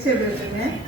YouTube でね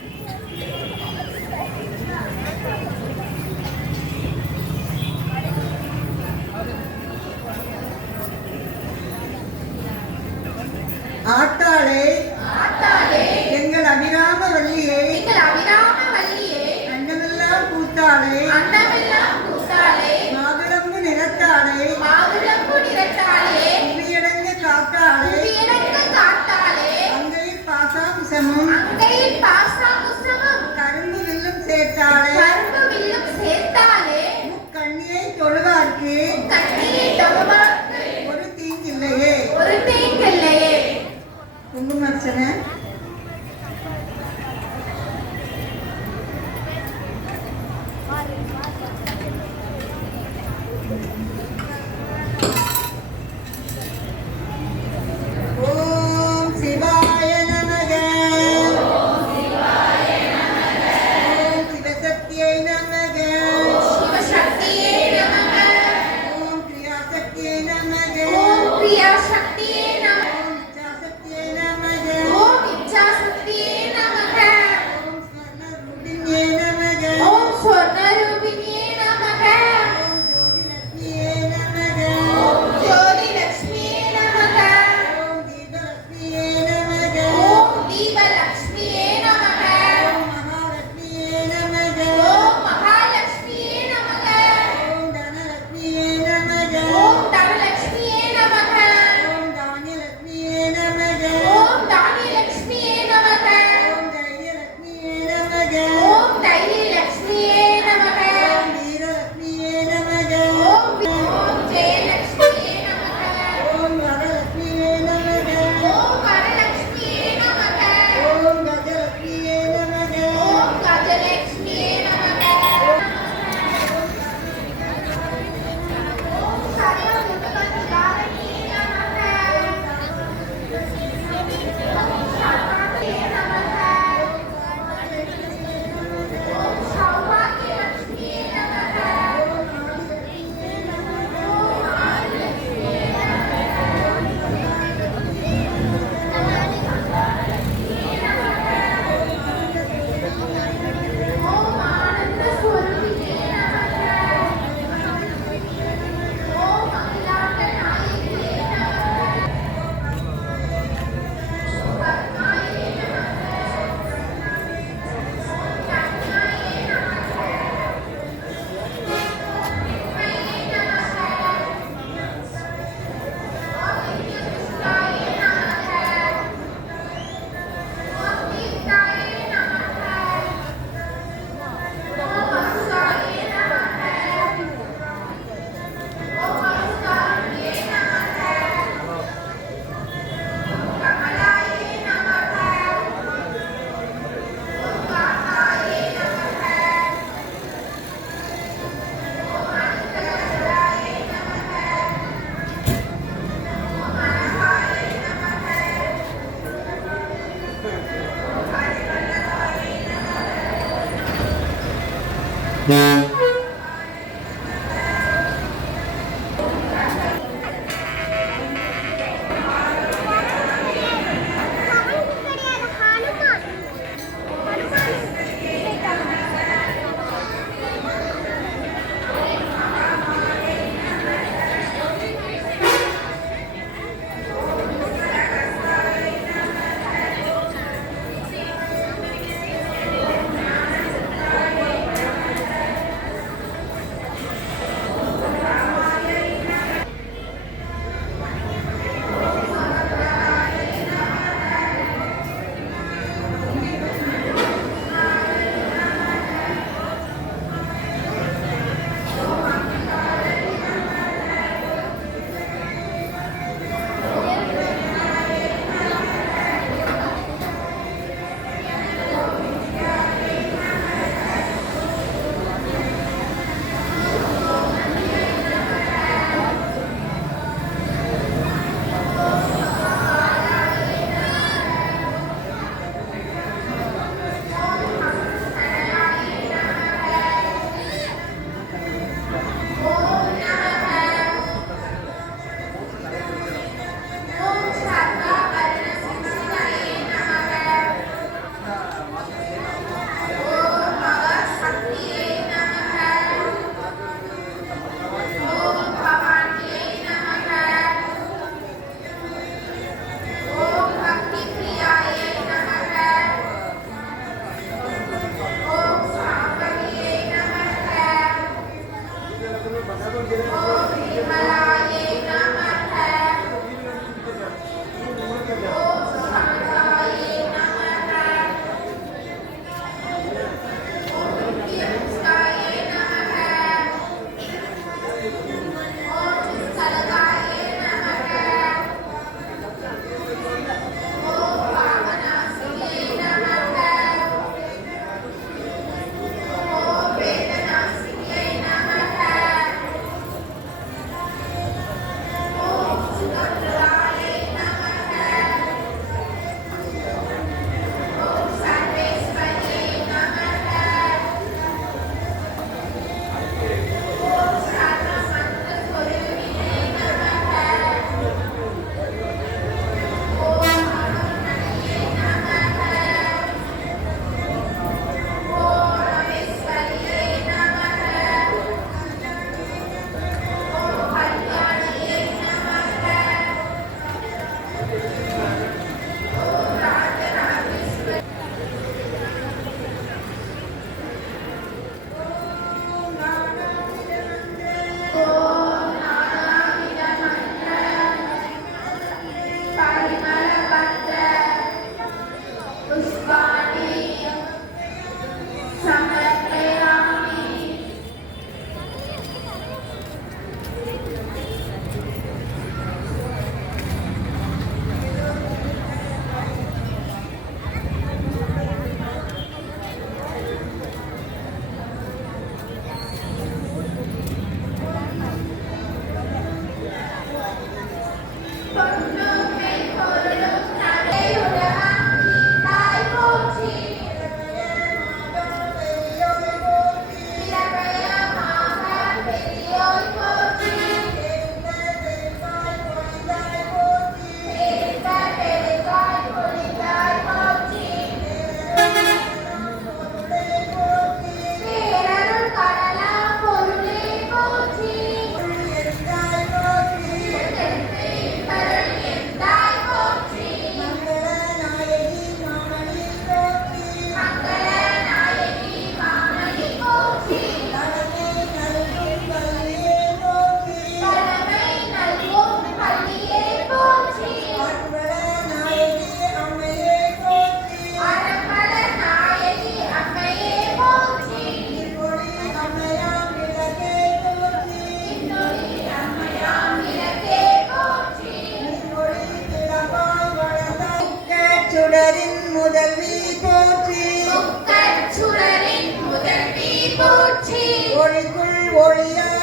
bien Os pais. மலைக்குள் ஒளியா